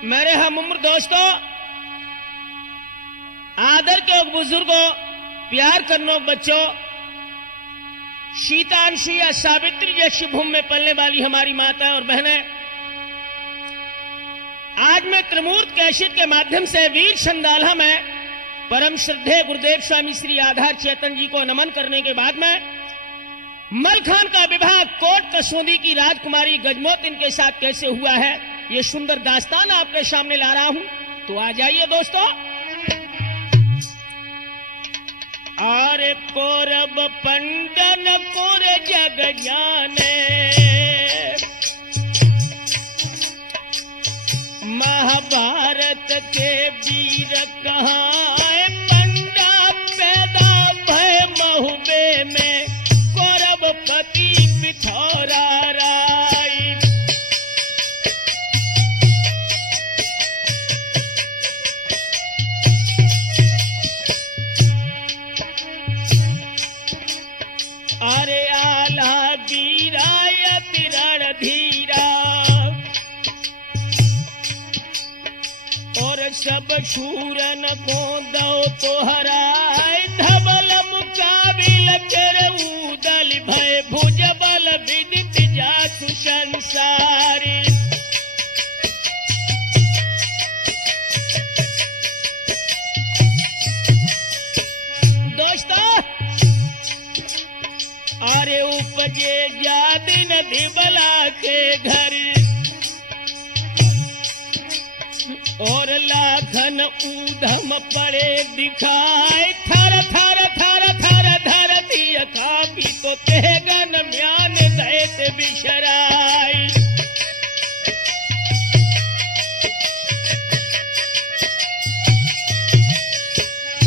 मेरे हम उम्र दोस्तों, आदर के बुजुर्गों, प्यार करनो बच्चों, सीता अनुसुईया सावित्री जैसी भूमि में पलने वाली हमारी माता और बहनें, आज मैं त्रिमूर्त कैसेट के माध्यम से वीर संडाला में परम श्रद्धेय गुरुदेव स्वामी श्री आधार चेतन जी को नमन करने के बाद में मलखान का विवाह कोट कसौंदी की राजकुमारी गजमोत इनके साथ कैसे हुआ है, ये सुंदर दास्तान आपके सामने ला रहा हूं। तो आ जाइए दोस्तों। आरे कौरव पंडन कोर जग जाने, महाभारत के वीर कहाँ पंडा पैदा भय महुबे में, कौरव पति पिथौरा राई। अरे आला वीरायति रणधीरा, और सब शूरन को दो तो हराय, धबल मुकाबिल कर उदल भय, भुज बल विदित जासु संसारी। दोस्तों, अरे उपजे जादिन दिबला के घर, और लाखन ऊधम पड़े दिखाए, थर थर थर थर धरती कापी तो तेगन म्यान दैत बिशराई।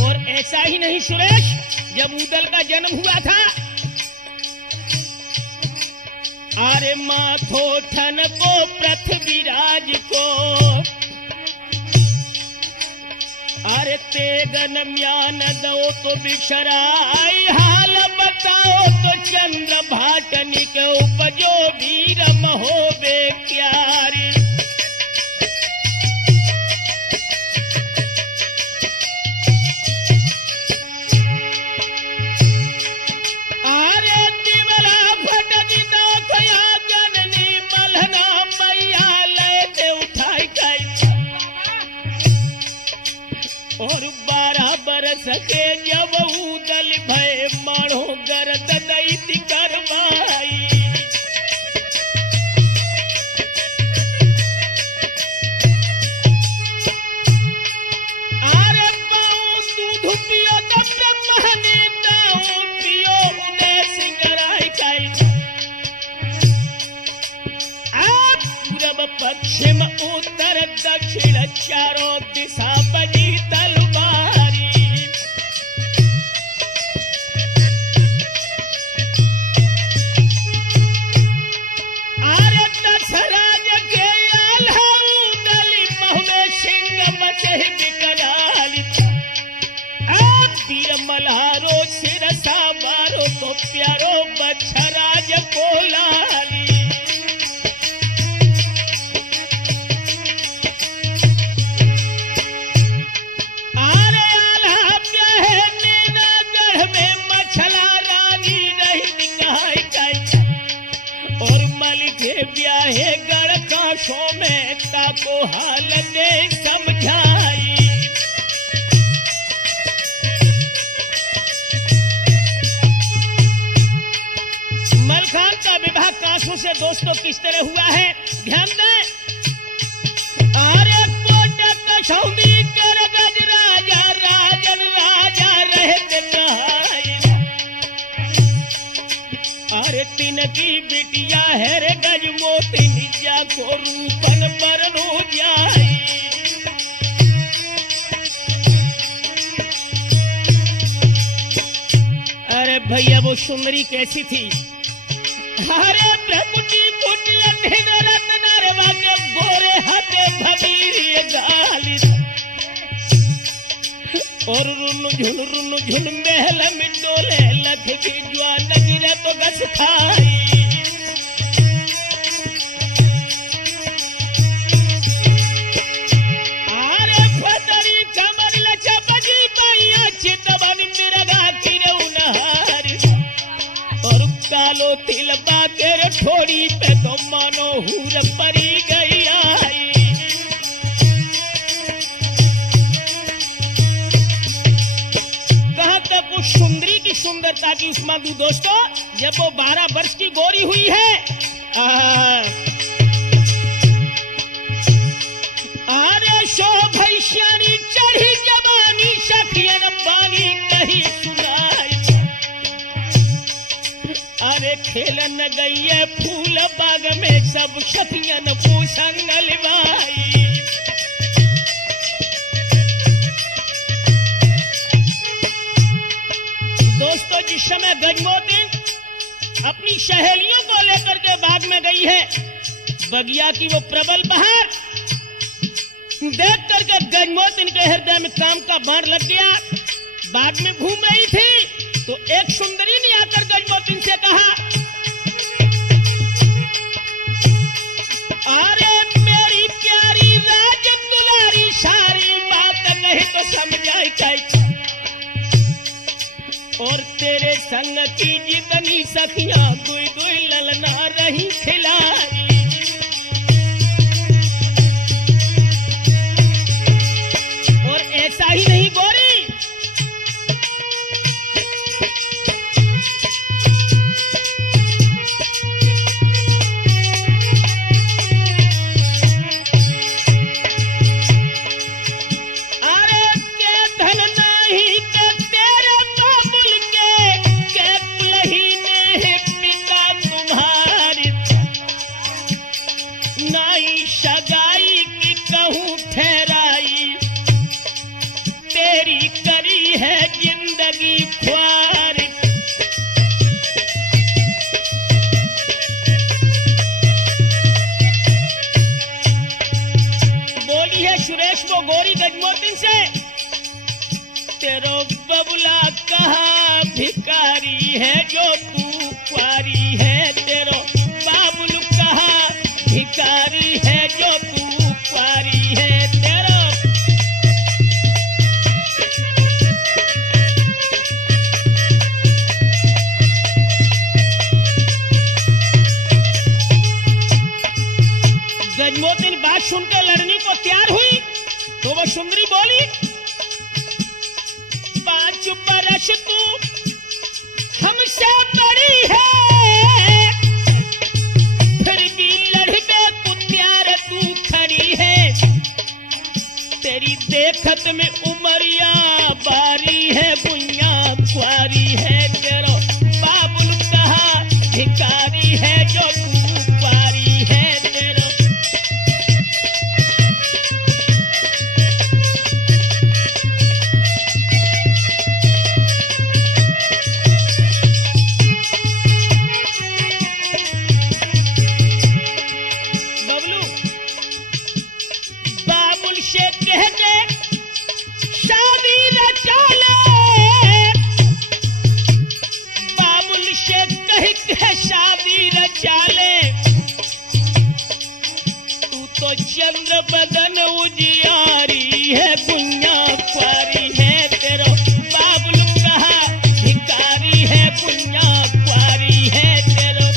और ऐसा ही नहीं सुरेश, जब उदल का जन्म हुआ था, अरे माथोठन को पृथ्वीराज को, अरे तेगन म्यान दो तो बिशराई, हाल बताओ तो चंद्र भाटनी के उपजो वीर महोबे क्यारी। और 12 बरस के जब उदल भय, मारो गर्द दैति करवाई। अरे पाऊ दूध पियो तो ब्रह्मणी दाऊ पियो, उन्हें सिंगराई खाई। पूरब पश्चिम उत्तर दक्षिण चारों दिशा बजी तलवारी। अरे दशराज के आल्हा उदली महुमे सिंह मचे विकराली, वीर मल्हारो सिरसा मारो तो प्यारो बच्छराज को लाली। ब्याहे गढ़ काशों में ताको हाल दे समझाई। मलखान का विवाह काशों से दोस्तों किस तरह हुआ है, ध्यान दें। अरे कोट कसौंदी कर गज राजा, राजन राजा रहते कहाई। अरे तीन की बिटिया है रे गजमोती, निजा को रूपन बरनो जाई। अरे भैया वो सुंदरी कैसी थी, अरे प्रकृति कुटिल रत्न रे वाके गोरे हाथे भगीरी गाली। और रुन झुन महल में डोले, लख की ज्वाल गिरे तो गस खाई। सुंदरता की उपमा दूं दोस्तों, जब वो 12 वर्ष की गोरी हुई है, अरे शोभैश्यानी चढ़ी जवानी, सखियन बानी कही सुनाई, अरे खेलन गई है फूल बाग में, सब सखियन पूछंगल भाई। दोस्तों, जिस समय गजमोतिन अपनी सहेलियों को लेकर के बाग में गई है, बगिया की वो प्रबल बहार देख करके गजमोतिन के हृदय में काम का बाण लग गया। बाग में घूम रही थी तो एक सुंदरी ने आकर गजमोतिन से कहा, अरे मेरी प्यारी राजन दुलारी, सारी बात कही तो समझाई कैसे, और तेरे संग की जितनी सखियां दुई दुई ललना रही खिलाई। और ऐसा ही नहीं गोरी, गोरी गजमोतिन से, तेरो बबुला कहा भिकारी है जो तू क्वारी है, तेरो बाबुल कहा भिकारी है जो तू क्वारी है, तेरो गजमोतिन बात सुनकर लड़ने को तैयार हुई तो वो सुंदरी बोली, 5 बरस तू हमसे बड़ी है, फिर भी लड़बे को तैयार तू खड़ी है, तेरी देखत में उमरिया बारी है, बुइया क्वारी है, तेरो बाबुल कहा भिकारी है जो तू क्वारी है, तेरो चंद्र बदन उजियारी है, बुइया क्वारी है, तेरो बाबुल कहा भिकारी है, बुइया क्वारी है, तेरो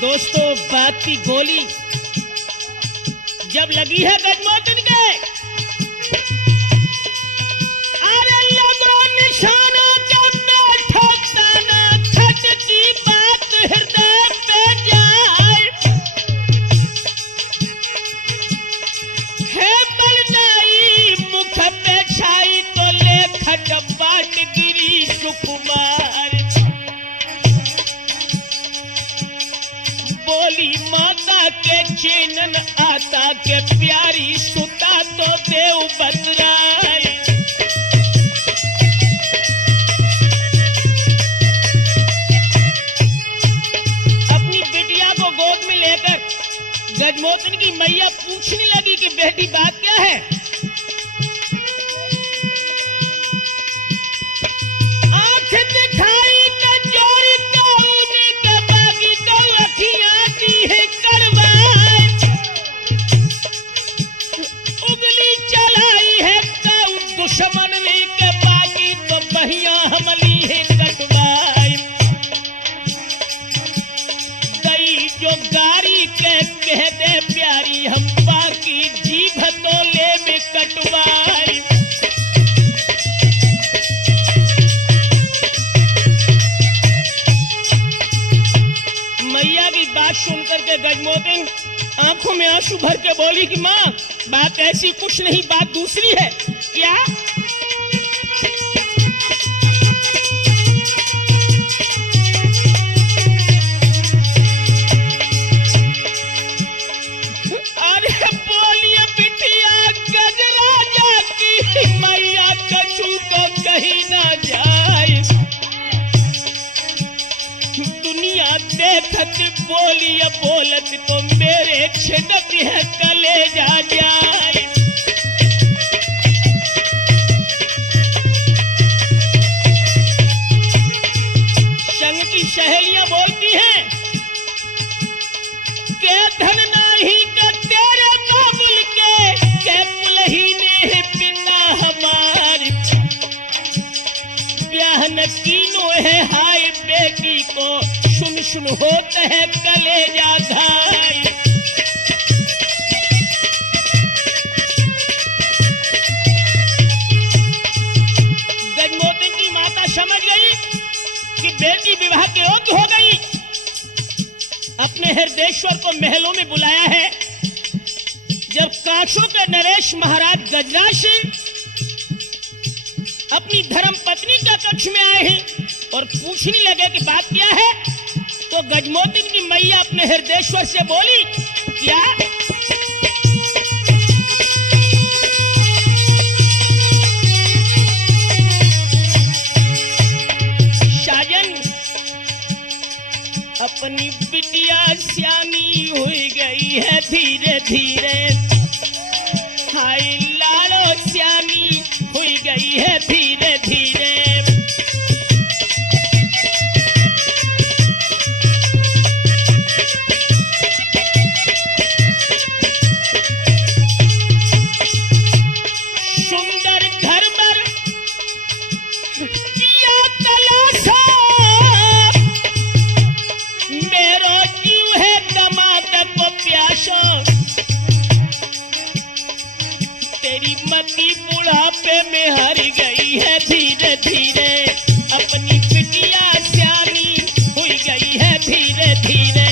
दोस्तों, बात की गोली जब लगी है गजमोतिन के, बोली माता के चैनन आता के प्यारी सुता तो देव बतराई, अपनी बिटिया को गोद में लेकर गजमोतिन की मैया पूछने लगी कि बेटी बात क्या है। आंख दिखाई कजोरी कौनी के बागी दो अखियां दी है करवाए, उंगली चलाई है तो दुश्मन ने के बागी तो बहिया हमली है कटवाए, गई जो गारी पे गजमोतिन आंखों में आंसू भर के बोली कि माँ, बात ऐसी कुछ नहीं, बात दूसरी है। क्या? अरे बोलिए बिटिया, गजराजा की मैया कछु को कहीं ना जाए, दुनिया देखत बोलिए बोलत तो मेरे छिदत है कलेजा जाए। संग की सहेलियां बोलती हैं के धन नहीं का तेरे बाबुल के कुलही ने पिता हमारी, ब्याह न कीनो है हाय बेटी को, सुन सुन होता है कलेजा घाय। गजमोतिन की माता समझ गई कि बेटी विवाह के योग्य हो गई, अपने हृदयेश्वर को महलों में बुलाया है। जब कांसों के नरेश महाराज गजराज सिंह अपनी धर्म पत्नी का कक्ष में आए हैं और पूछने लगे कि बात क्या है, तो गजमोतिन की मैया अपने हृदयेश्वर से बोली, क्या? साजन, अपनी बिटिया सियानी हुई गई है धीरे धीरे, हाय लाड़ो सियानी हुई गई है धीरे धीरे। सुंदर घर पर किया तलाशा, मेरो जीव है दमाद को प्यासा, तेरी मती बुढ़ापे में हर गई है धीरे धीरे, अपनी बिटिया सियानी हुई गई है धीरे धीरे।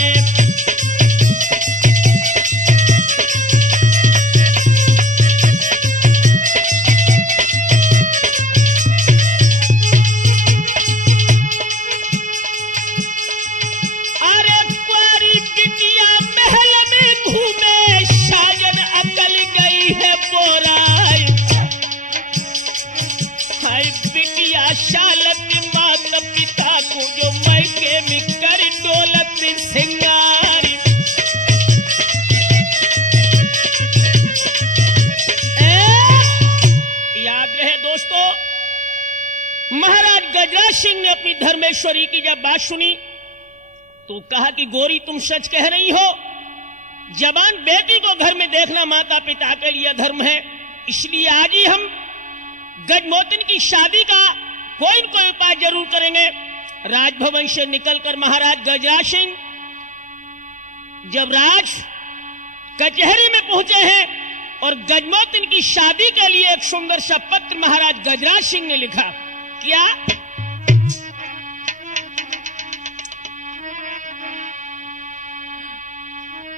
अरे कुंवारी बिटिया महल में घूमे, साजन अकल गई है बोराई, हाय बिटिया शालत माता पिता को जो मैके में कर डोलत सिंगारी। याद रहे दोस्तों, महाराज गजराज सिंह ने अपनी धर्मेश्वरी की जब बात सुनी तो कहा कि गोरी तुम सच कह रही हो, जवान बेटी को घर में देखना माता पिता के लिए धर्म है, इसलिए आज ही हम गजमोतिन की शादी का कोई न कोई उपाय जरूर करेंगे। राजभवन से निकलकर महाराज गजराज सिंह जब राज कचहरी में पहुंचे हैं और गजमोतिन की शादी के लिए एक सुंदर सा पत्र महाराज गजराज सिंह ने लिखा। क्या?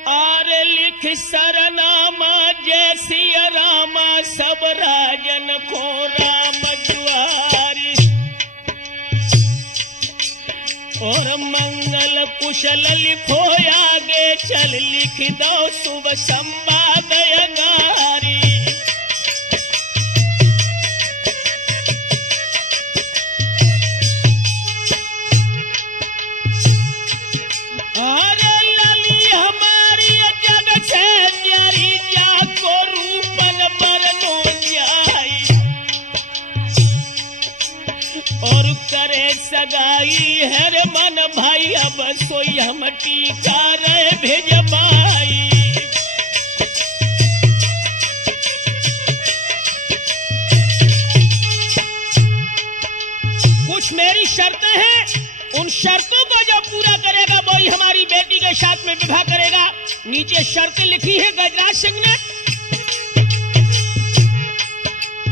आरे लिख सरनामा जैसी रामा, सब राजन को राम द्वारी, और मंगल कुशल लिखो आगे चल, लिख दो शुभ संवाद अंगारी। और करे सगाई है रे मन भाई, अब सोई हम टीका रे भेजबाई। कुछ मेरी शर्तें हैं, उन शर्तों को जो पूरा करेगा वही हमारी बेटी के साथ में विवाह करेगा। नीचे शर्तें लिखी है गजराज सिंह ने।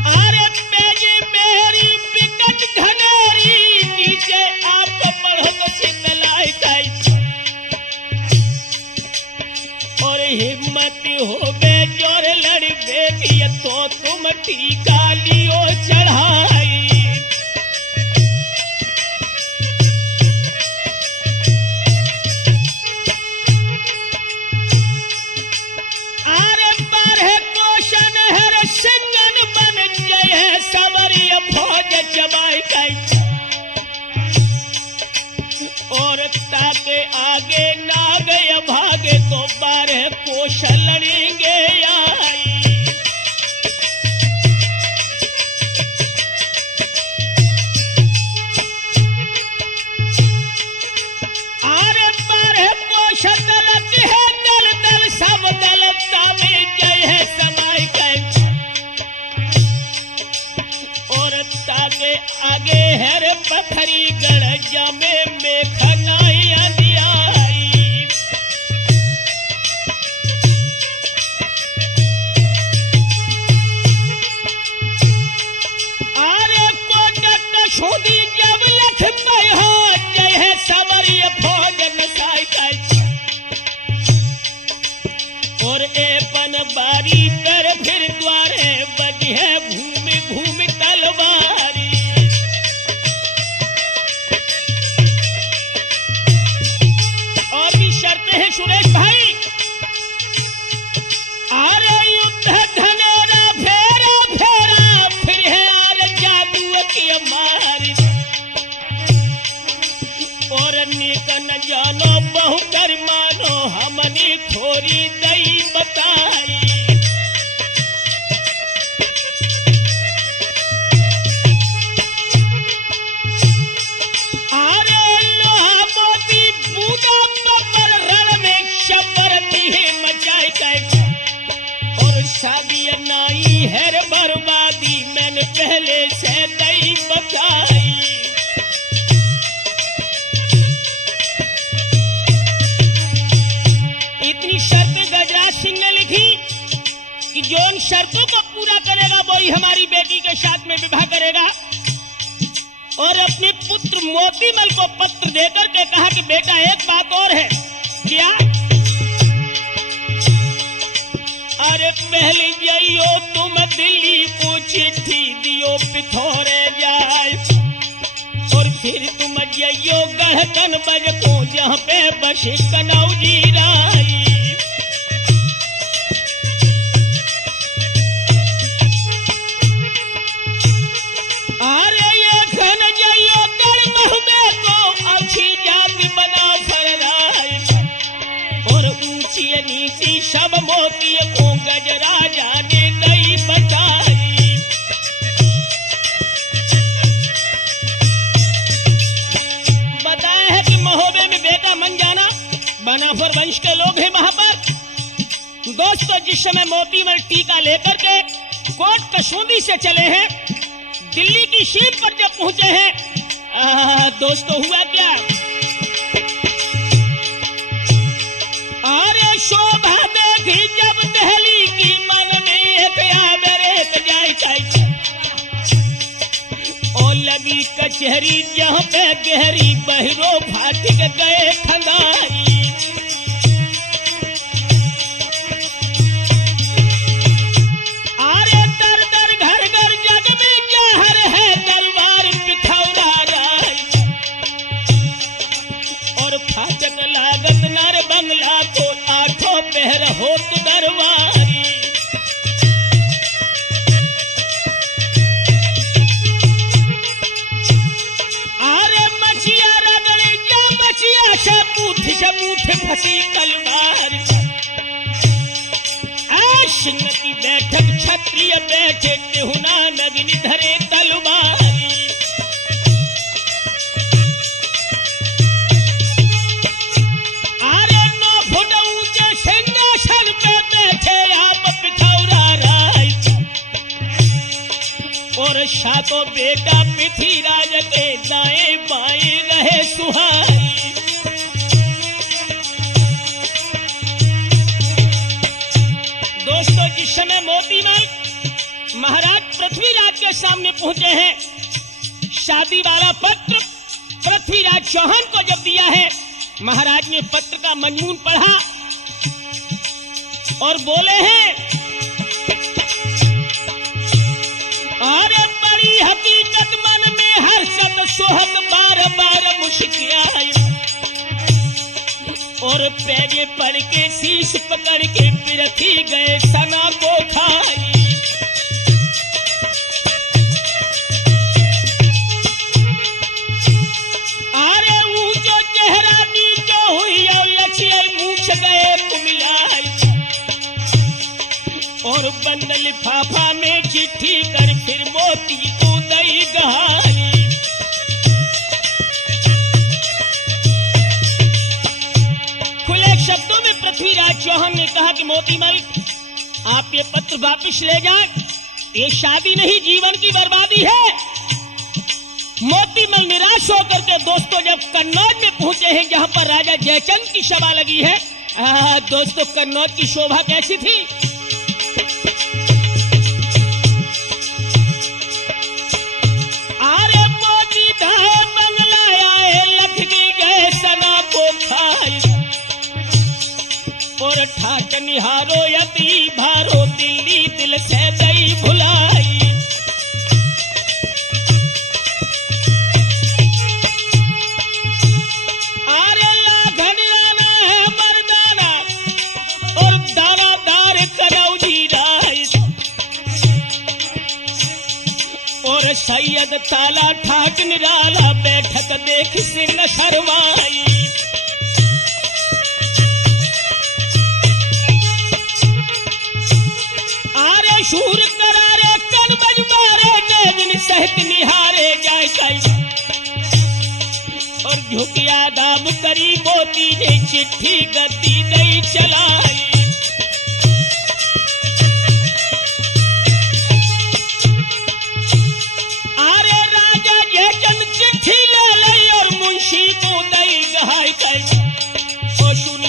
अरे पेजे मेरी विकट घनेरी, नीचे आप पढ़ो तो शीतलाई काई। आगे ना गए भागे तो 12 कोश लड़ेंगे आई। आरे 12 कोश दलत है दल दल सब दलता में जय है समाई कह और ताके आगे है रे पथरी गढ़ जमे में खनाई अंधियाई। आरे कोटक छोदी जब लख पे हो जय है सवरी फौज नसाई काई और एपन बारी कर फिर द्वारे बजी है भूमि भूमि तलवारी। और भी शर्तें हैं सुरेश भाई। आरे युद्ध धनेरा फेरा फेरा फिर है आरे जादू की मारी और निकन जानो बहु कर मानो हमनी थोड़ी दई बताई। आरे लोहा मोती बूंदा बब्बर रण में शब्बरती है मचाई कह और शादी नाई है रे बर्बादी मैंने पहले से दई बताई। इतनी शर्तें गजराज सिंह ने लिखी कि जो इन शर्तों को पूरा करेगा वही हमारी बेटी के साथ में विवाह करेगा। और अपने पुत्र मोतीमल को पत्र देकर के कहा कि बेटा एक बात और है। क्या? अरे पहले जाइयो तुम दिल्ली को चिट्ठी दियो पिथौरे जाए और फिर तुम जाइयो गढ़कन बज को जहाँ पे बसे कनौजी राई। अरे ये घन जाइयो गढ़ में तो अच्छी जाति बना फरराई और ऊंची नीची सब मोती को गजराजा ने दई बताई। बताया है कि महोदय में बेटा मन जाना बनाफर वंश के लोग हैं वहां पर। दोस्तों जिस समय मोतीमल टीका लेकर के कोट कसूंदी से चले हैं दिल्ली की सीट पर जब पहुंचे हैं दोस्तों हुआ क्या? अरे शोभा देखी जब दहली की मन में एक आवेरे जाए चाहिए और लगी कचहरी जहाँ पे गहरी बहिरो फाटिक गए खंदारी। अरे दर दर घर घर जग में जहर है दरबार पिथौरा राय और फाटक लागत नर बंगला को आठों पहर होत दरबारी। अरे मछिया रगड़े या मछिया शबूठ फंसी तलवार। सिंह की बैठक क्षत्रिय बैठे तेहुना नगिनी धरे तलवारी। अरे 9 फुट ऊंचे सिंहासन पे बैठे आप पिथौरा राय और सातों बेटा पृथ्वीराज के दाएं बाएं रहे सुहाई। दोस्तों जिस समय मोतीमल महाराज पृथ्वीराज के सामने पहुंचे हैं शादी वाला पत्र पृथ्वीराज चौहान को जब दिया है महाराज ने पत्र का मजमून पढ़ा और बोले हैं अरे बड़ी हकीकत मन में हर्षत सोहत बार बार मुश्किल और पैजे पड़ के शीश पकड़ के पिरथी गए सना को खाई। अरे ऊंचो चेहरा नीचो हुई लिफाफा में चिट्ठी कर फिर मोती को दई गहाई। खुले शब्दों में पृथ्वीराज चौहान ने कहा कि मोतीमल, आप ये पत्र वापस ले जाएं, ये शादी नहीं जीवन की बर्बादी है। मोतीमल निराश होकर के दोस्तों जब कन्नौज में पहुंचे हैं जहां पर राजा जयचंद की सभा लगी है, दोस्तों कन्नौज की शोभा कैसी थी। अरे मोती धाए बंगला आए लखनी गए सना को खाई और ठाट निहारो यती भारो दिल्ली दिल से दई भुलाई। सैयद ताला ठाट निराला बैठक देख से न शर्माई। आरे शूर करारे कन बजबारे नैन सहित निहारे जाय जाय और झुकिया दाब करी मोती ने चिट्ठी गद्दी दई चलाई।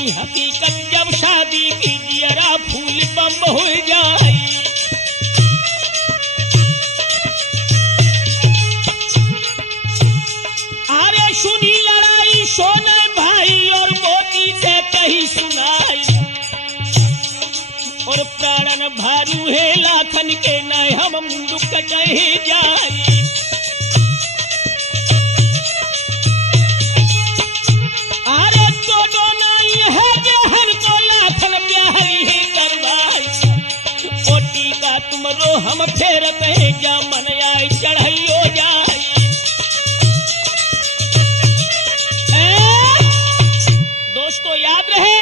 हकीकत जब शादी की जियरा फूल बम हो जाए। अरे सुनी लड़ाई सोने भाई और मोती से कही सुनाई और प्राणन भारू है लाखन के नए हम मुंडू कटे जाए। तुमरो हम फेर कहे जा मन आई चढ़ाई हो जाए। दोस्तों याद रहे,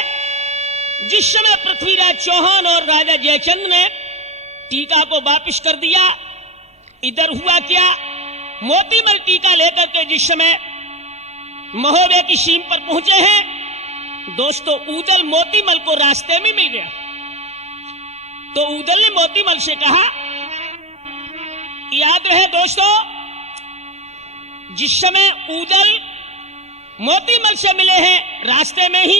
जिस समय पृथ्वीराज चौहान और राजा जयचंद ने टीका को वापस कर दिया, इधर हुआ क्या, मोतीमल टीका लेकर के जिस समय महोबे की सीम पर पहुंचे हैं, दोस्तों ऊदल मोतीमल को रास्ते में मिल गया। तो ऊदल ने मोतीमल से कहा, याद रहे दोस्तों, जिस समय ऊदल मोतीमल से मिले हैं रास्ते में ही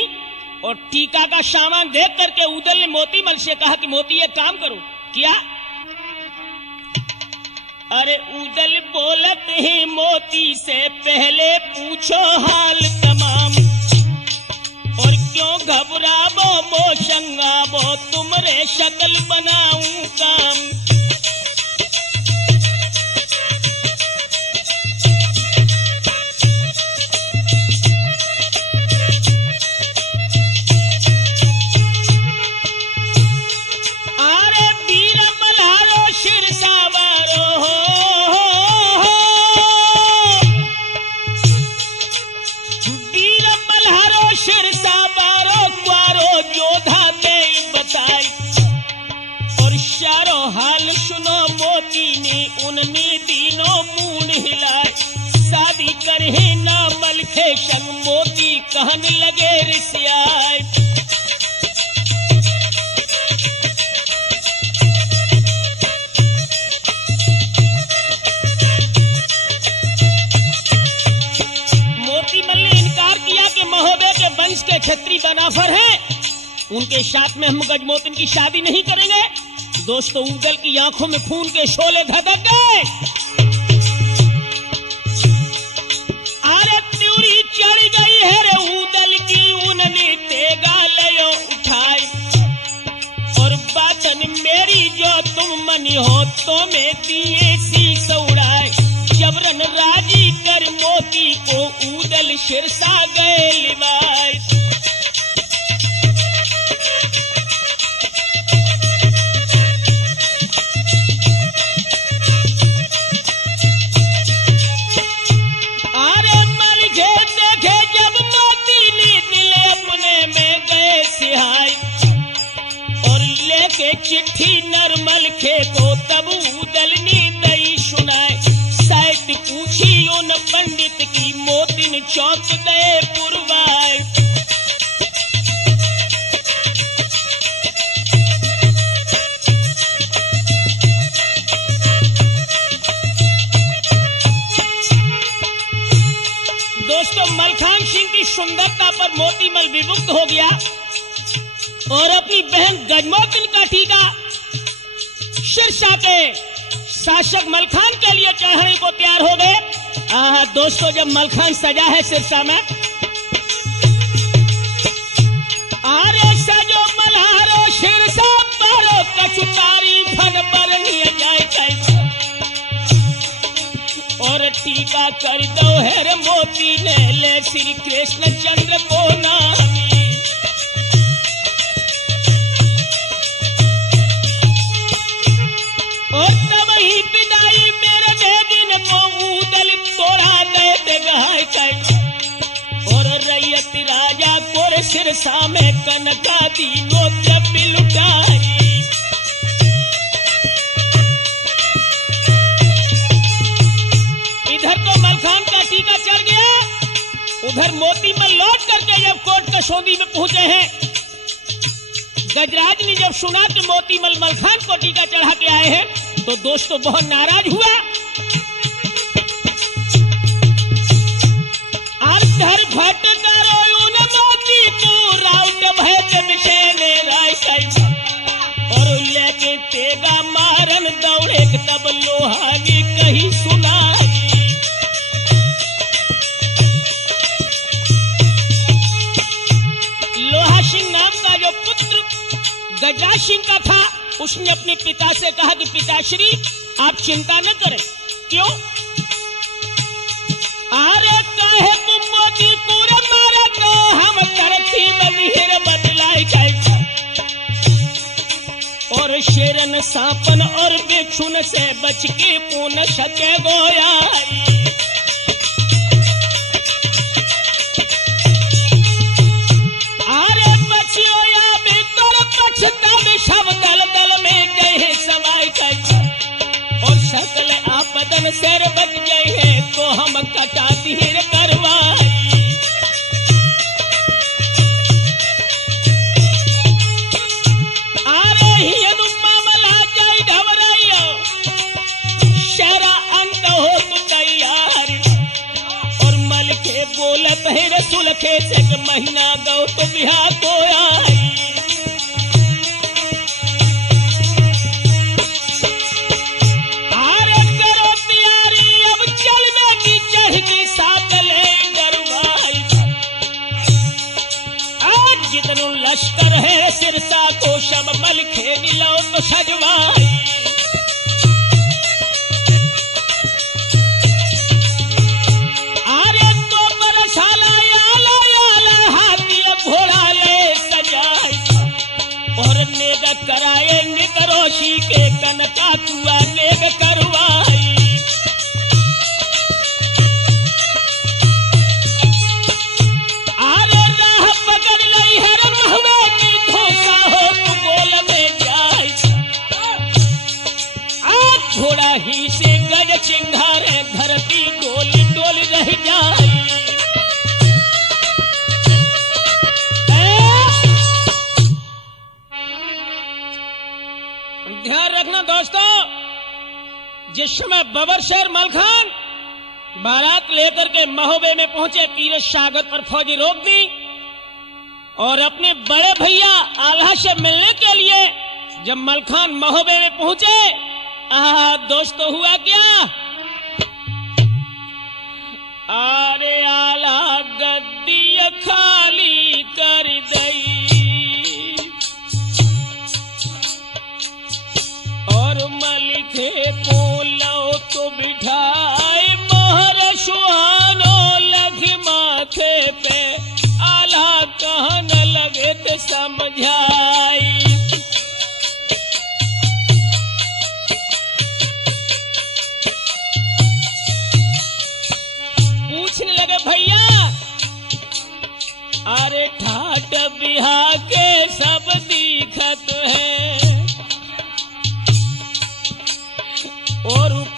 और टीका का सामान देख करके ऊदल ने मोतीमल से कहा कि मोती एक काम करो। क्या? अरे ऊदल बोलत ही मोती से पहले पूछो हाल तमाम और क्यों घबरावो मोशंगावो तुमरे शक्ल बनाऊं काम। अरे वीर मल्हारो शिर सावारो वीर मल्हारो शिर योधा में बताई और शारो हाल सुनो मोती ने उनने दिनों मूड हिलाए। शादी करे ना मलखे संग मोती कहने लगे रिसियाए। मोतीमल ने इनकार किया कि महोबे के वंश के क्षत्रिय बनाफर हैं, उनके साथ में हम गजमोतिन की शादी नहीं करेंगे। दोस्तों ऊदल की आंखों में खून के शोले धधक गए। अरे त्यूरी चढ़ गई है रे ऊदल की, उनने तेगा ले उठाई और बातन मेरी जो तुम मनी हो तो मैं दिए शीश उड़ाए। जबरन राजी कर मोती को ऊदल शिरसा गए लिवाए। के चिट्ठी नरमल खे को तब उदलनी दई सुनाए। साहित्य पूछी उन पंडित की मोतिन चौक गए पुरवाए। दोस्तों, मलखान सिंह की सुंदरता पर मोतीमल विमुग्ध हो गया और अपनी बहन गजमोतिन का टीका सिरसा के शासक मलखान के लिए चढ़ाने को तैयार हो गए। दोस्तों, जब मलखान सजा है सिरसा में, आरे सजो मल्हारो सिरसा पारो कचुतारी फन बरनी जाए और टीका कर दो हेर मोती ले ले श्री कृष्ण चंद्र को नामी। और तब ही पिदाई मेरे बेगिन को उदल तोड़ा दे गहाय और रैयत राजा कोर सिरसा में कनका दीनो जब लुटाई। इधर तो मलखान का टीका चढ़ गया, उधर मोतीमल लौट करके जब कोट कसौंदी में पहुंचे हैं, गजराज ने जब सुना कि मोतीमल मलखान को टीका चढ़ा के आए हैं तो दोस्तों बहुत नाराज हुआ। अर्धर भट करो उन मोती को राउट भैत बिछेने राय और लेके तेगा मारन दौड़े तब लोहागी कहीं सुनाई। लोहा सिंह नाम का जो पुत्र गजराज सिंह का था, उसने अपने पिता से कहा कि पिताश्री आप चिंता न करें। क्यों? अरे काहे मोती पूरे मारे तो हम तरती बहिर बदलाई कैसा और शेरन सांपन और बिच्छुन से बच के पून सके गोयाई। अरे बचियो या भीतर पछता सब दल दल में गए समाई कैसा और सकल आपदन शेर बच गए हैं तो हम कटा तीर करवाई। अरे हियन मामला जाई ढवराइयो शेरा अंत हो तो तैयार और मल के बोलत है रसूल के से महीना गौ तो बिहा को आई। लश्कर है सिरसा को शब मल खे मिलो तो सजवाई। अरे तो बरसाला याला याला हाथी घोड़ा ले सजाई और नेग कराए निकरोशी के कनका कुआ नेग करवाई। घोड़ा ही से गज चिंगारे धरती डोल डोल रह जाए। ध्यान रखना दोस्तों, जिस समय बबर शेर मलखान बारात लेकर के महोबे में पहुंचे, पीर स्वागत पर फौजी रोक दी और अपने बड़े भैया आल्हा से मिलने के लिए जब मलखान महोबे में पहुंचे, दोस्तों हुआ क्या? अरे आला गद्दी खाली कर दई और मलिके को लो तो बिठाए मोहर सुहानो लग माथे पे आला कहन लगे तो समझाई। भैया अरे ठाट बिहा के सब दिखत है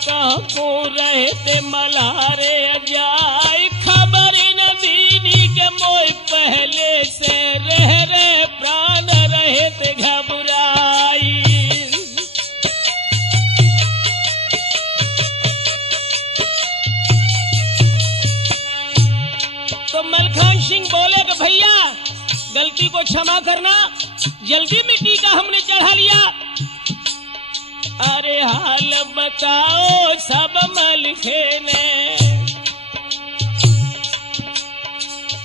को रहते मल्हारे जाय, खबर न दीनी के मोय पहले से रह रे प्राण रहते घबराई। तो मलखान सिंह बोले कि भैया गलती को क्षमा करना, जल्दी में टीका हमने चढ़ा लिया। अरे हाल बताओ सब मलखे ने,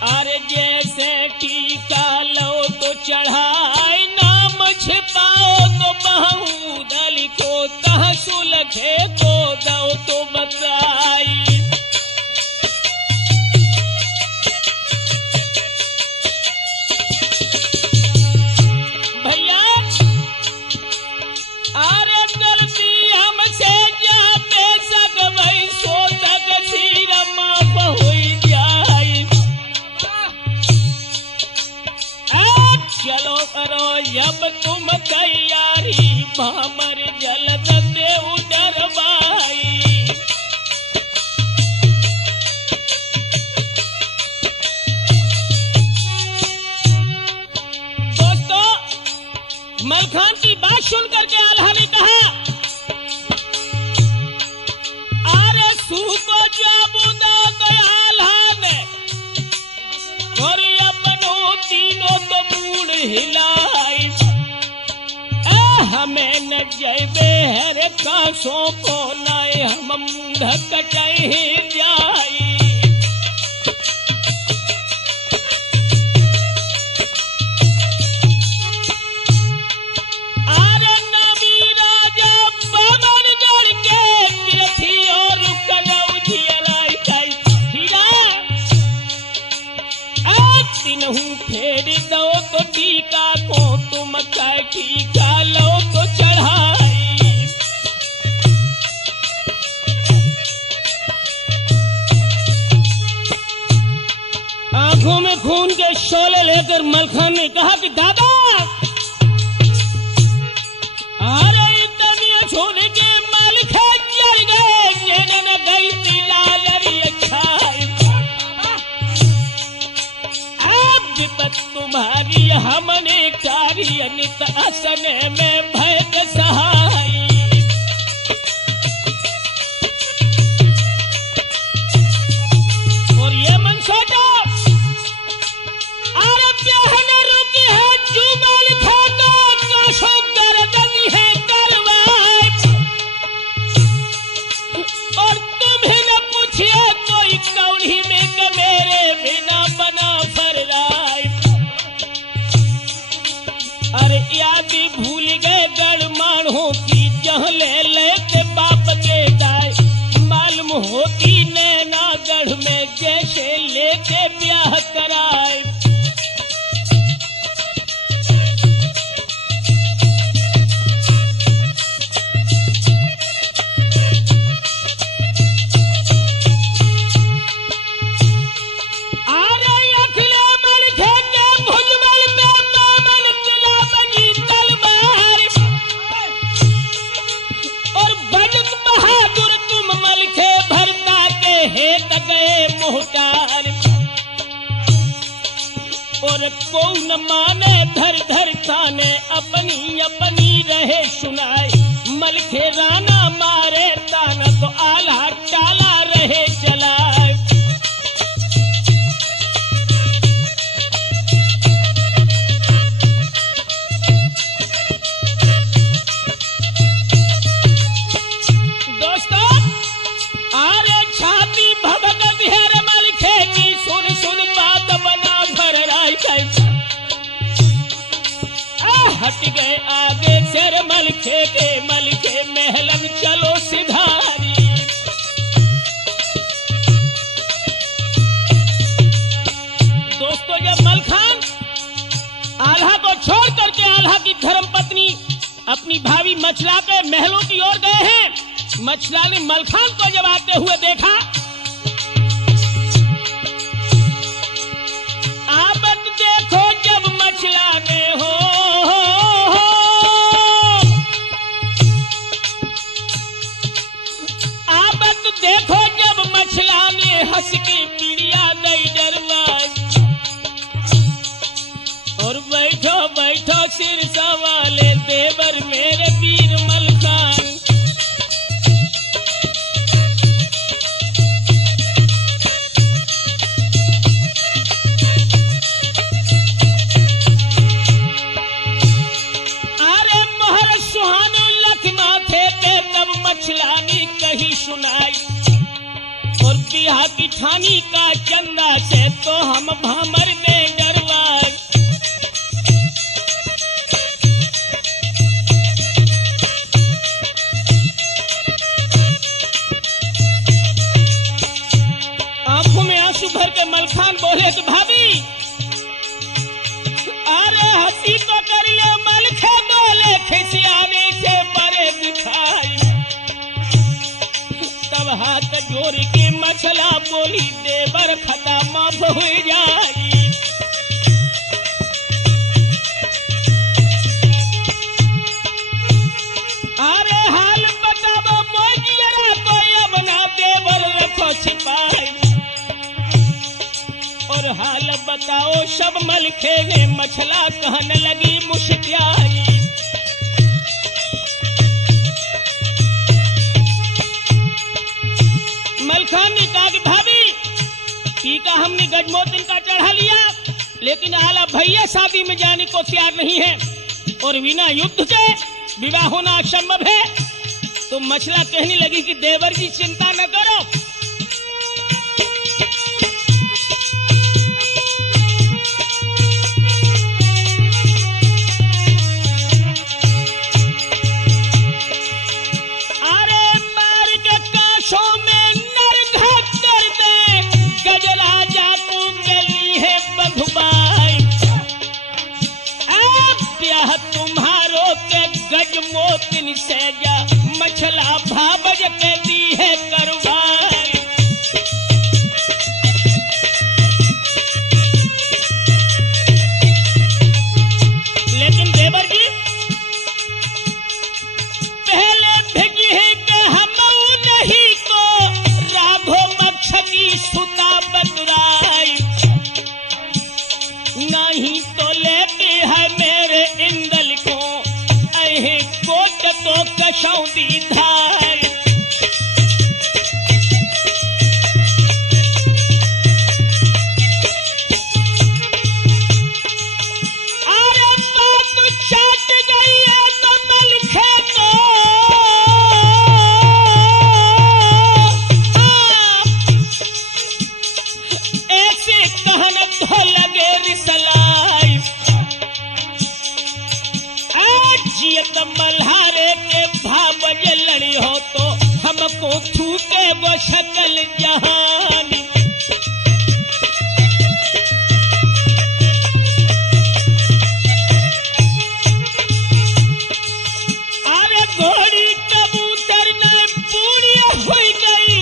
अरे जैसे टीका लो तो चढ़ाए, नाम छिपाओ तो बहुदल को, कहाँ सुलखे को दो तो बताई। जब तुम तैयारी भामर जलद देव डरवाई। दोस्तों मलखान की बात सुनकर के आल्हा ने कहा, अरे सू को जाबू दो आल्हा ने, और अपनों तीनों तो मूड हिलाई। हमें न जैबे हर कासों को लाए, हम मुंह कटाई जाई। अरे नबी राजा बमन जड़ के पृथ्वी और कलौ झियलाई काई हीरा, आप तीनों फेर दो तो टीका को तुम काय टीका लो तो चढ़ाई। आंखों में खून के शोले लेकर मलखान ने कहा कि दादा, अरे दुनिया छोड़ के मलखे चढ़ गए, जेने गई तिलालरी अच्छाई। अब विपत तुम्हारी हमने कार्य नित असन में भय के सहाय। और ये मन सोचो, अरे बहन रुकी है जुमल खाना काशो गर्दन है करवाए, और तुम्हें न पूछिए कोई कौड़ी में के मेरे बिना बना फरराय। अरे यादी भूल गए गड़माणों की, जहाँ ले लेते बाप के गाय, मालूम होती नैनागढ़ में जैसे लेके ब्याह कराए। और कौन माने धर धर ताने, अपनी अपनी रहे सुनाए। मलखे राना मारे ताना, तो आल्हा टाला रहे चलाए। दोस्तों आरे छाती भगत बिहार मलखे की, सुन सुन बात बना भर राय। हट गए आगे शेर मलखे के, मलखे महलन चलो सिधारी। दोस्तों जब मलखान आल्हा को छोड़ करके आल्हा की धर्मपत्नी अपनी भाभी मछला के महलों की ओर गए हैं, मछला ने मलखान को जब आते हुए देखा, आपत देखो जब मछला ने हो, कहा कि ठानी का चंदा से तो हम भामर दे डरवाए। आंखों में आंसू भर के मलखान बोले कि भाभी अरे हंसी तो कर ले मलखे बोले खिसियाने से बड़े दिखाई। तब हाथ जोड़ के मछला बोली देवर खता माफ हो जाई। अरे हाल बताबो मोजियरा को यमुना देवर रखो छिपाई। और हाल बताओ सब मलखे ने मछला कहने लगी मुस्कियाई। मलखान ने कहा कि भाभी टीका हमने गजमोतिन का चढ़ा लिया, लेकिन आला भैया शादी में जाने को तैयार नहीं है और बिना युद्ध के विवाह होना असंभव है। तो मछला कहने लगी कि देवर जी चिंता न करो, मोतिन से जा मछला भावज के दी है करवाई। लेकिन देवर जी पहले भेजी है कि हम नहीं को राघो मक्षी सुता बतराई। नहीं तो लेती है मेरे इंदल को कोट तो कशौदी धार। अरे बात चाट गई है तो मलखे तो ऐसे कहन तो लगे रिसलाई। जियत मल्हारे के भावज लड़ी हो तो हमको थूके वो शकल जहानी। अरे घोड़ी कबूतर न पूरी हो गई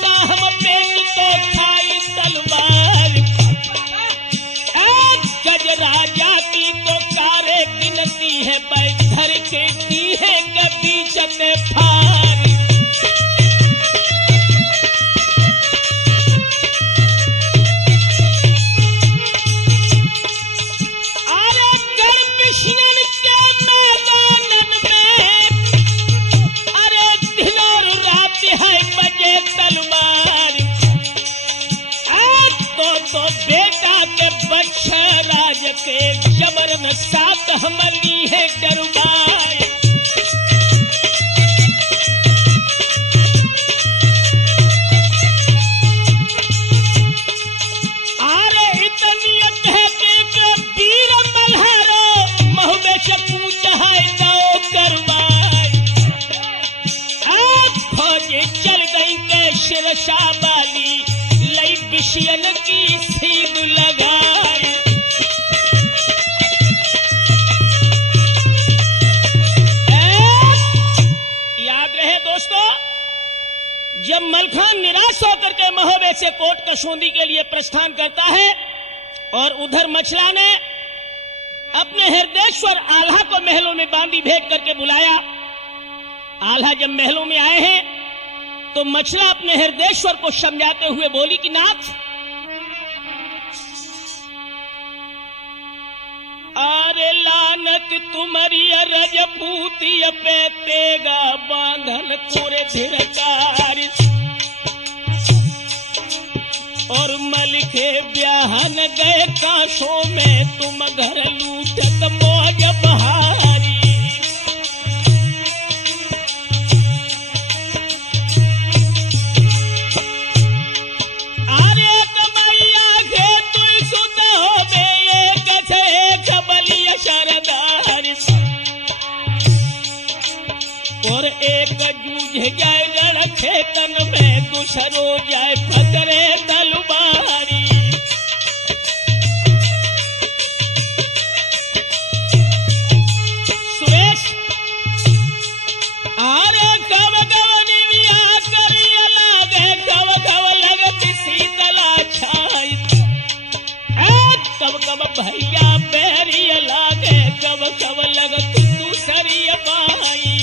ना हम पेट तो खाई तलवार। गज राजा की तो कारे गिनती है बैठर के दी है कभी चते फार। अरे गर्मिशन के मैदान में अरे दिन और रात है बजे तलवार। तो बेटा के बच्चे राज के जबरन साथ हमली है डरवाए। अरे इतनी है कि वीर मल्हारो महुबे से पूछा है तो करवाए। फौजी चल गई के शिरसा वाली लई बिशियन की सीध लगाए। याद रहे दोस्तों, जब मलखान निराश होकर के महोबे से कोट कशोंदी के लिए प्रस्थान करता है और उधर मछला ने अपने हृदयेश्वर आल्हा को महलों में बांधी भेंट करके बुलाया। आल्हा जब महलों में आए हैं तो मछला अपने हृदयेश्वर को समझाते हुए बोली कि नाथ अरे लानत तुम्हारी रजपूती पे तेगा बांधल कोरे धिरकार। और मलखे ब्याहन गए काशों में तुम घर लूटत मौज बहारी। खेतन में दूसरो जाए पकड़े तलवारी। सुरेश आरे कव कव निविया करिया लागे कव कव लगत शीतला छाई। कब कब भैया बैरिया लागे कब कब लगत दूसरी बाई।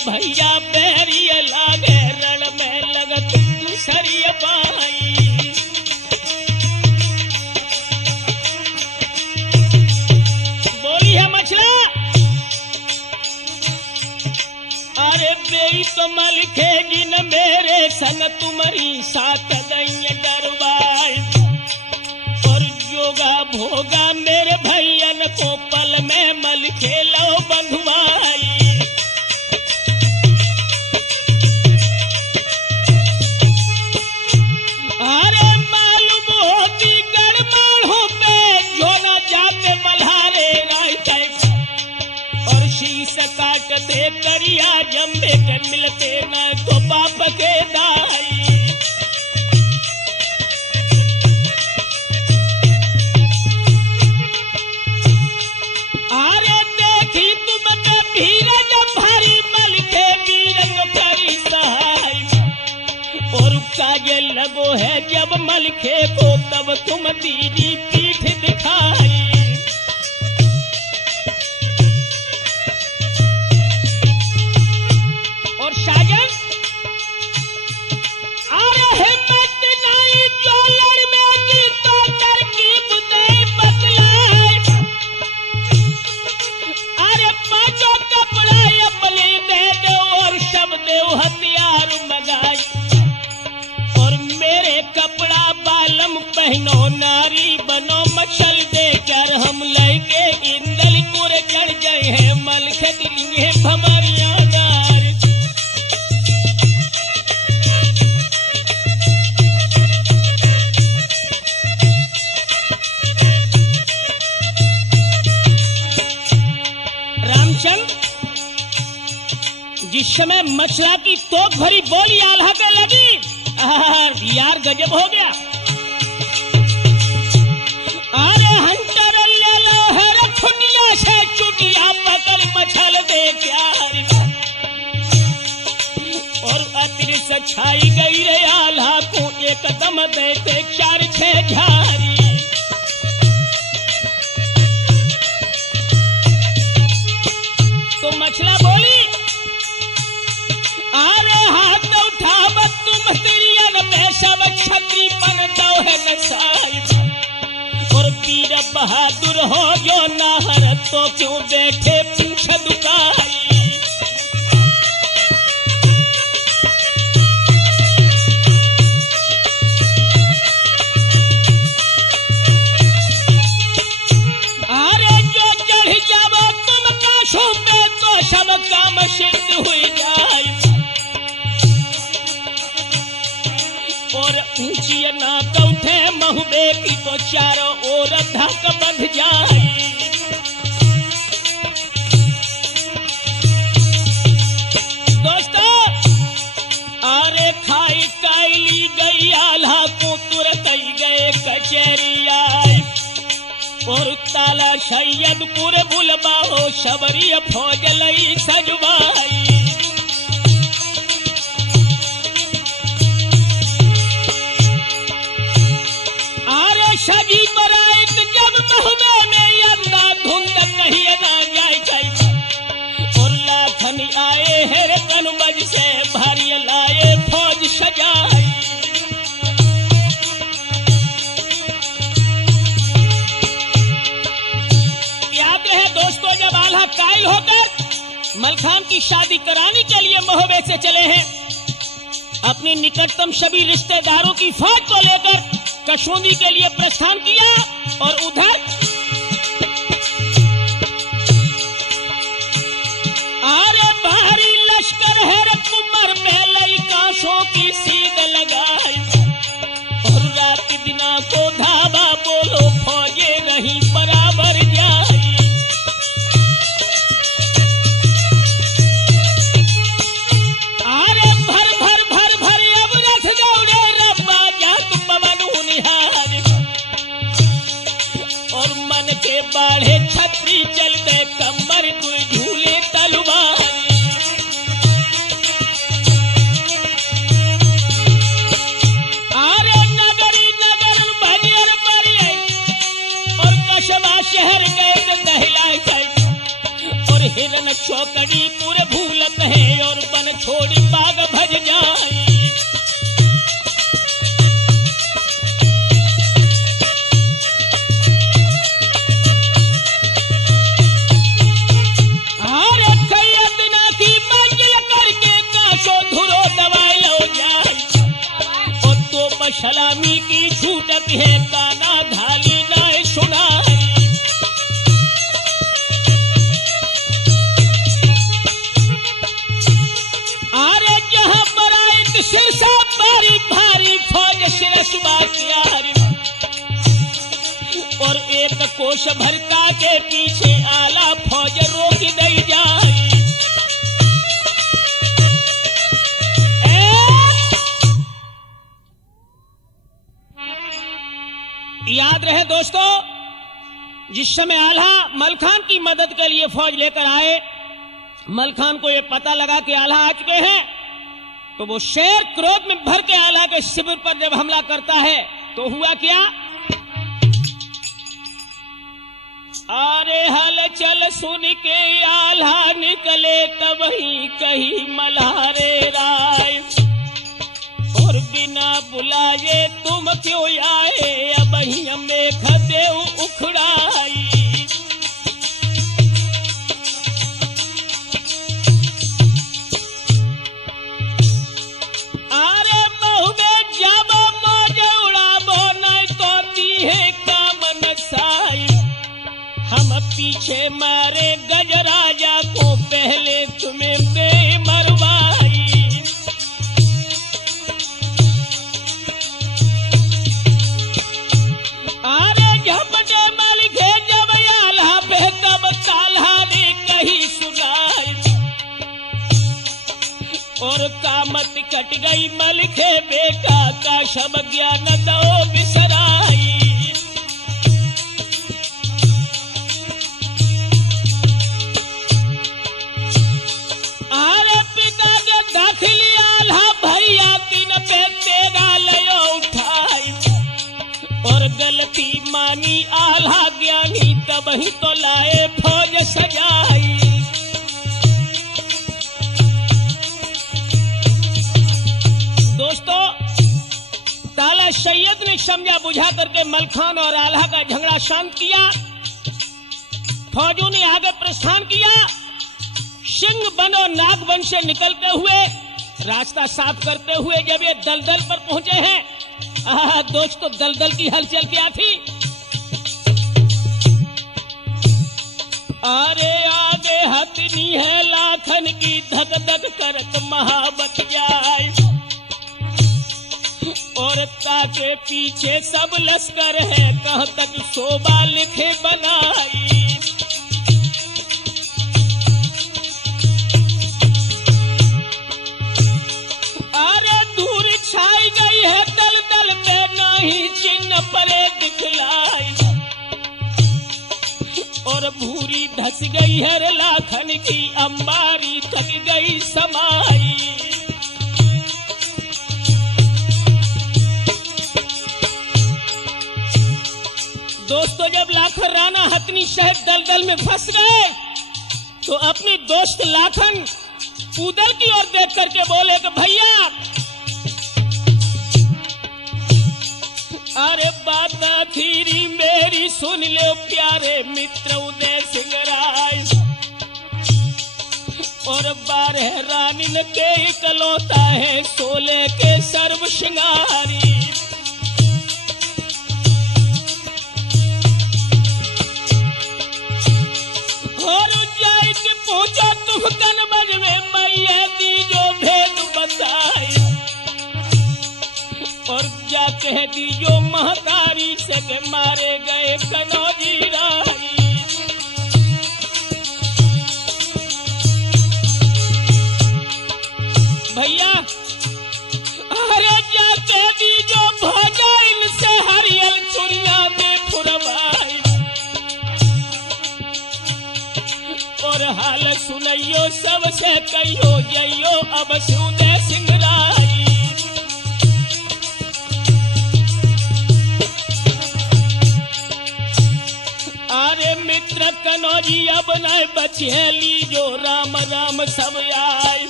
भैया बैरिया लागे रण में लगत दूसरी बाई। बोली है मछला अरे बेई तो मलखेगी न मेरे संग तुम्हारी साथ दैया दरबार। और जोगा भोगा मेरे भैयन को पल में मल खेलो बंधुआई। काटते करिया जम्बे के मिलते न तो बाप के दाई। आरे देखी तुम के भीरज भारी मल के बीरंग भरी सहाय। और काजे लगो है जब मल के को तब तुम दीदी पीठ दिखाई। हथियार मगाई और मेरे कपड़ा बालम पहनो नारी बनो मछल देकर हम लगे इंदल कुर चढ़ गए हैं मल खेदिए भमरिया डार। रामचंद्र जिस समय मछला की तोक भरी बोली आल्हा पे लगी यार गजब हो गया। अरे हंटर ले लो है खुनिया से चुटिया पकड़ मछल दे क्या। और अतिर से छाई गई रे आल्हा को एकदम देते 4-6 झारी। तो मछला बोली आरे हाथ उठाव तुम तिरियन में सब छत्री बन जाओ है नसाई। और वीर बहादुर हो जो नाहर तो क्यों बैठे पूछ दुकाई। आरे जो चढ़ जाओ तुम काशों पे तो सब काम सिद्ध हुई जाए। और ऊंची नाक उठे महुबे की तो चारों ओर धक बंध जाए। दोस्तों आरे खाई कायली गई आल्हा को तुरंत ही गए कचहरिया। और ताला सैयदपुर बुलबाओ सबरी फौज लई सजवाई। सजी बराइत जब महुबे में अंधा धुंध कहीं ना जाए। और लाखन आए हेर कनबज से भारी लाए फौज सजाई। याद है दोस्तों जब आल्हा कायल होकर मलखान की शादी कराने के लिए महुबे से चले हैं अपने निकटतम सभी रिश्तेदारों की फौज को लेकर कशोंदी के लिए प्रस्थान किया। और उधर आरे भारी लश्कर है कुमर में लई काशों बन चौकड़ी पुर भूलत है और बन छोड़ी बाग भज जाई। अरे कई दिना की मंजिल करके काशो धुरो दवायो जाई और तो सलामी की छूटत है काना घाली ना सुनाई। अरे जहां पर आए सिरसा भारी भारी फौज सिरसुबा तैयारी और एक कोश भरता के पीछे आला फौज रोक दई जाए। याद रहे दोस्तों, जिस समय आल्हा मलखान की मदद के लिए फौज लेकर आए, मलखान को यह पता लगा कि आल्हा आ चुके हैं, तो वो शेर क्रोध में भर के आल्हा के शिविर पर जब हमला करता है तो हुआ क्या? अरे हलचल सुन के आल्हा निकले तब ही कही मल्हारे राय और बिना बुलाए तुम क्यों आए अब ही हमें खदेव उखड़ाई। अरे बहु में जाबो मौज उड़ाबो नहीं तो दी है कामन साई। हम पीछे मारे गजराजा को पहले तुम्हें दे मरवाई। अरे झपटे मालिक है जब आल्हा पे तब ताल्हा ने कही सुनाई और कामत कट गई मलिक बेटा का शब ज्ञान दो बिसराई। अरे पिता के दाखिली आल्हा भैया तीन पे तेरा लयो उठाई और गलती मानी आल्हा ज्ञानी तब ही तो लाए फौज सजाई। दोस्तों, ताला सैयद ने समझा बुझा करके मलखान और आल्हा का झगड़ा शांत किया। फौजों ने आगे प्रस्थान किया। सिंह वन और नाग वन से निकलते हुए रास्ता साफ करते हुए जब ये दलदल पर पहुंचे हैं, दोस्तों दलदल की हलचल क्या थी? अरे आगे हथनी है लाखन की धक धक करत महाबत जाए और ताके पीछे सब लश्कर है कहाँ तक शोभा लिखे बनाई। अरे दूर छाई गई है दलदल में नहीं चिन्ह परे दिखलाई और भूरी धस गई है लाखन की अंबारी थक गई समाई। दोस्तों, जब लाखन राणा हथनी शहर दलदल में फंस गए तो अपने दोस्त लाखन उदल की ओर देख करके बोले कि भैया, अरे बात आखिरी मेरी सुन ले प्यारे मित्र उदय सिंह राय और 12 रानिन के इकलौता है 16 के सर्व श्रृंगारी। और उज्जैन के पहुंचा तुम कनबज में मैया दी जो भेद बताई और जा कह दी जो महतारी से के मारे गए कनौजी राई। भैया, अरे जा कह दी जो भजा इनसे हरियल चुरिया में फुरवाई और हाल सुनइयो सबसे कहियो जइयो अब सुदय सिंह राई। अरे मित्र कनो कनौजी अब न बचेली जो राम राम सब आए।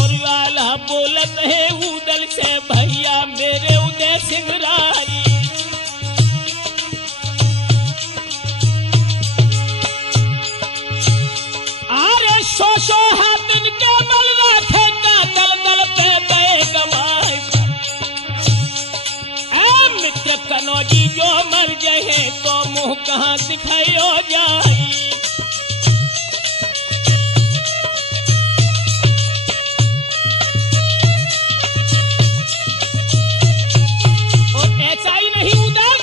और वाला बोलत है उदल से भैया मेरे उदय सिंह राई। अरे सो हाथ इनके बल रखे का दल दल पे गए कमाए। मित्र कनौजी जो मर जाए तो मुंह कहाँ दिखाई जाए। और ऐसा ही नहीं उदल,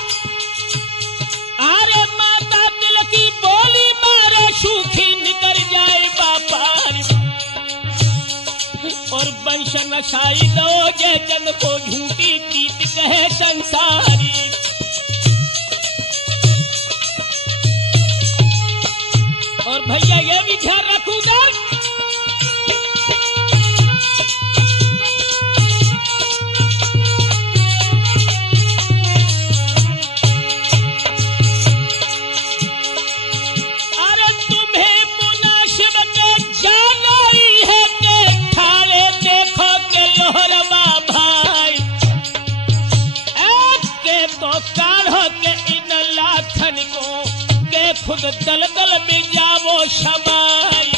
अरे माता दिल की बोली मारे सूखी निकल जाए बापार। और वंश नशाई दो जय जन को झूठी प्रीत कहे संसारी। और भैया ये भी ध्यान रखूंगा, अरे तुम्हें मुनासिब के जाना ही है के ठाड़े देखो के लोहरवा भाई। के तो काढ़ो के इन लाखन को के खुद दल दल में जावो शमाई।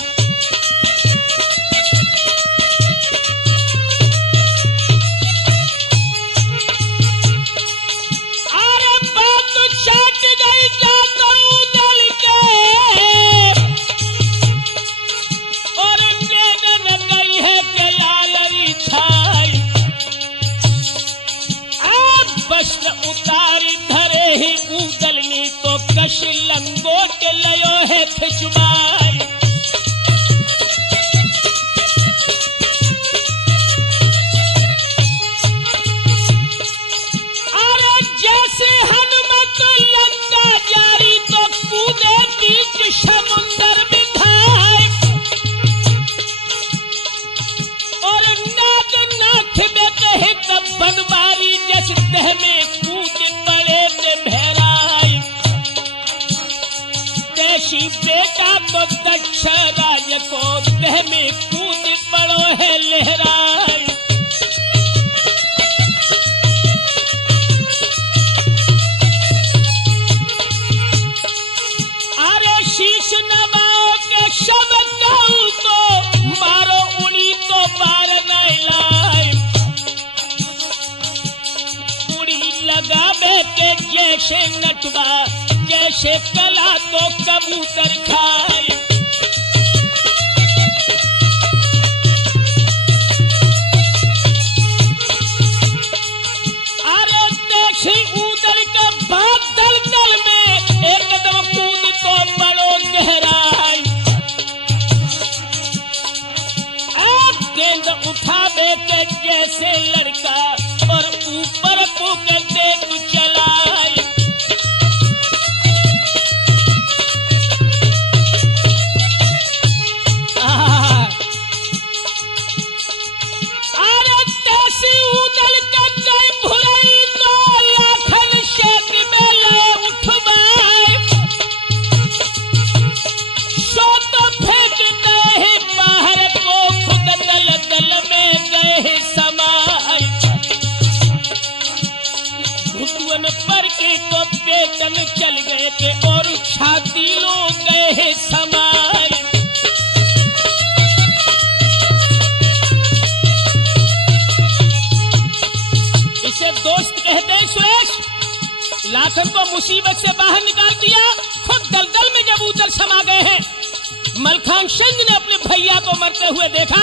अरे बात चाट गई जातो उदल के और नेगन गई है के लालरी छाई। अब वस्त्र उतारी धरे ही उदलनी तो कश लंगोट लयो है खिचवाई। अरे जैसे हनुमत लंका जारी तो कूदे बीच समुंदर बिठाए। और नाग नाथ में कहे तब बनवारी जस देह में कूद पड़े के भैराई। देशी बेटा तो दक्ष राज को देह में कूद पड़ो है लहराई। अरे शीश नवाओ के शब गऊ को मारो उड़ी तो बार नहीं लाए। उड़ी लगावे के जैसे नटवा जैसे कला तो कबूतर खाए। अरे देखी उदल के बाद दल दल में एकदम कूद तो बड़ो गहराई। अब गेंद उठावे के जैसे लड़का और ऊपर पुक देख चलाई। अरे तेसी उदल के गई भुरई तो लाखन शेख में ले उठवाए। सो तो फेंक गए बाहर को खुद दल दल में गए समाए। घुटुअन पर के तो पेटन चल गए थे और छाती लो गए समाए। इसे दोस्त कहते हैं सुरेश। लाखन को मुसीबत से बाहर निकाल दिया, खुद दलदल में जब उदल समा गए हैं। मलखान सिंह ने अपने भैया को मरते हुए देखा।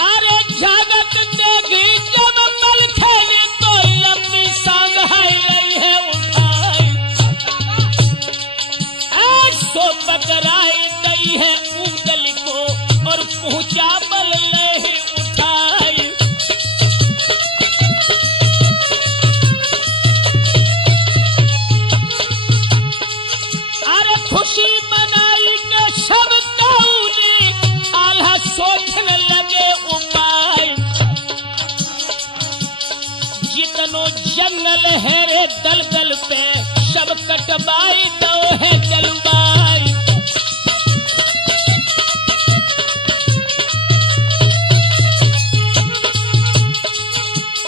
अरे जागत देगी जब मलखान तो लंबी सांग हाई रही है उठाई। तो पकड़ाई गई है उदल को और पहुंचा बल ले उठाई। अरे खुशी मनाई के सब कौनी आल्हा सोचने लगे है रे दल दल पे सब कटबाई दो है जलवाई।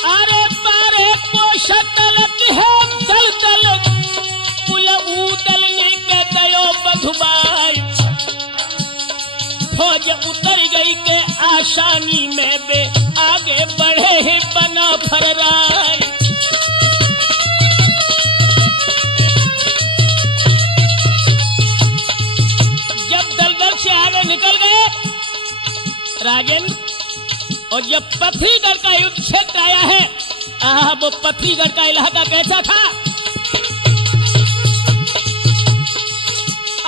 अरे बारे को शतल की है दल दल पुल उदल के दयो बधुबाई। फौज उतर गई के आसानी में बे आगे बढ़े ही बना फरराई। जब दलदल से आगे निकल गए राजेंद्र, और जब पथरीगढ़ का युद्ध क्षेत्र आया है, वो पथरीगढ़ का इलाका कैसा था?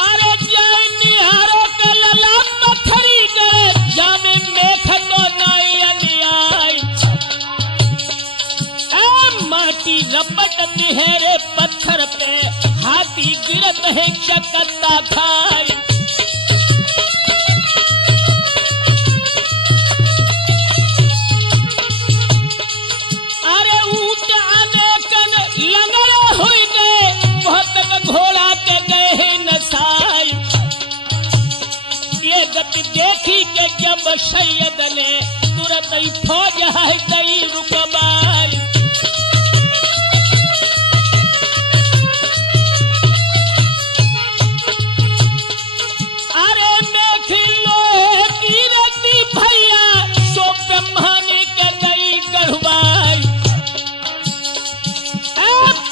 अरे जय निहारो का लला पथरीगढ़ जामे मेख तो नाई अन्याय। माटी रपटती है रे पत्थर पे हाथी गिरत है चकत्ता खाई। अरे ऊंट अनेकन लंगड़े हुए गए बहुत घोड़ा के गए नसाई। ये गति देखी के जब सैयद ने तुरंत ही फौज है गई रुकबाई। अरे मेखी लोहे की रती भैया सो ब्रह्मानी के गई गढ़वाई।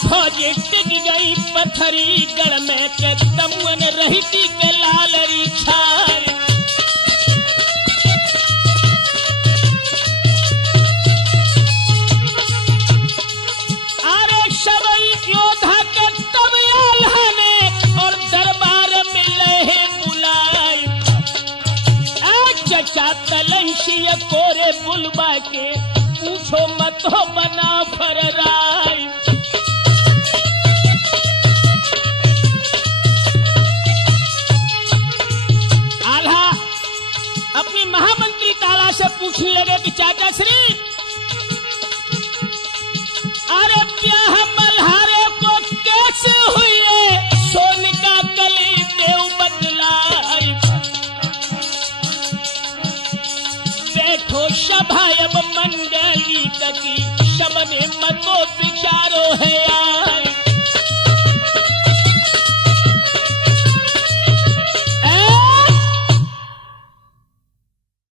फौज टिक गई पथरीगढ़ में के तमुन रहती के लालरी छाई। अरे सबल योद्धा के तब आल्हाने और दरबार में लहे बुलाई। चचा तलंशी कोरे बुलबा के पूछो मत हो बना फरराई। अपनी महामंत्री काला से पूछने लगे कि